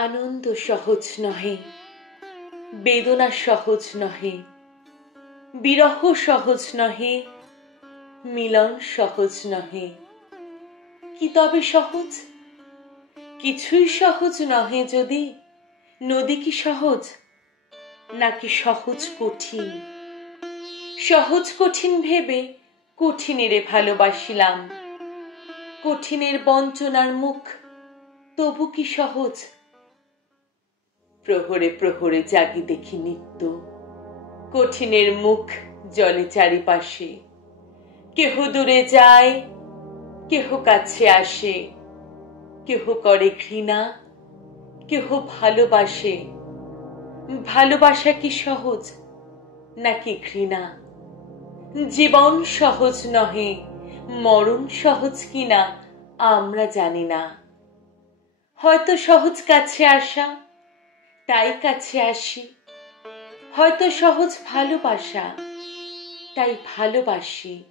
আনন্দ সহজ নহে, বেদনা সহজ নহে, বিরহ সহজ নহে, মিলন সহজ নহে। কি তবে সহজ? কিছুই সহজ নহে যদি। নদী কি সহজ, নাকি সহজ কঠিন? সহজ কঠিন ভেবে কঠিনেরে ভালোবাসিলাম। কঠিনের বঞ্চনার মুখ তবু কি সহজ? প্রহরে প্রহরে জাগি দেখি নিত্য, কঠিনের মুখ জলে চারিপাশে। কেহ দূরে যায়, কেহ কাছে আসে, কেহ করে ঘৃণা, কেহ ভালোবাসে। ভালোবাসা কি সহজ, নাকি ঘৃণা? জীবন সহজ নহে, মরণ সহজ কিনা আমরা জানি না। হয়তো সহজ কাছে আসা, তাই কাছে আসি। হয়তো সহজ ভালোবাসা, তাই ভালোবাসি।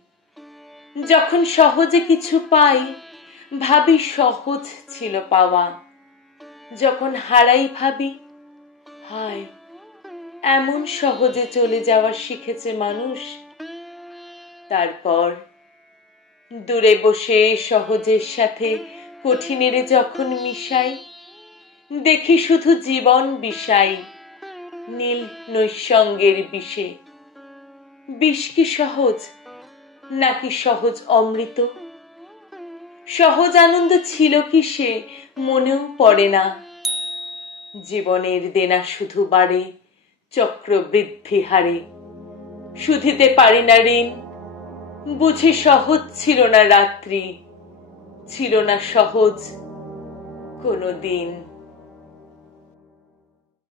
যখন সহজে কিছু পাই, ভাবি সহজ ছিল পাওয়া। যখন হারাই ভাবি, হায় এমন সহজে চলে যাওয়া শিখেছে মানুষ। তারপর দূরে বসে সহজের সাথে কঠিনের যখন মিশাই, দেখি শুধু জীবন বিষাই নীল নৈঃসঙ্গের বিষে। বিষ কি সহজ, নাকি সহজ অমৃত? সহজ আনন্দ ছিল কি সে মনেও পড়ে না। জীবনের দেনা শুধু বাড়ে চক্রবৃদ্ধি হারে। শুধিতে পারি না ঋণ, বুঝি সহজ ছিল না রাত্রি, ছিল না সহজ কোনো দিন।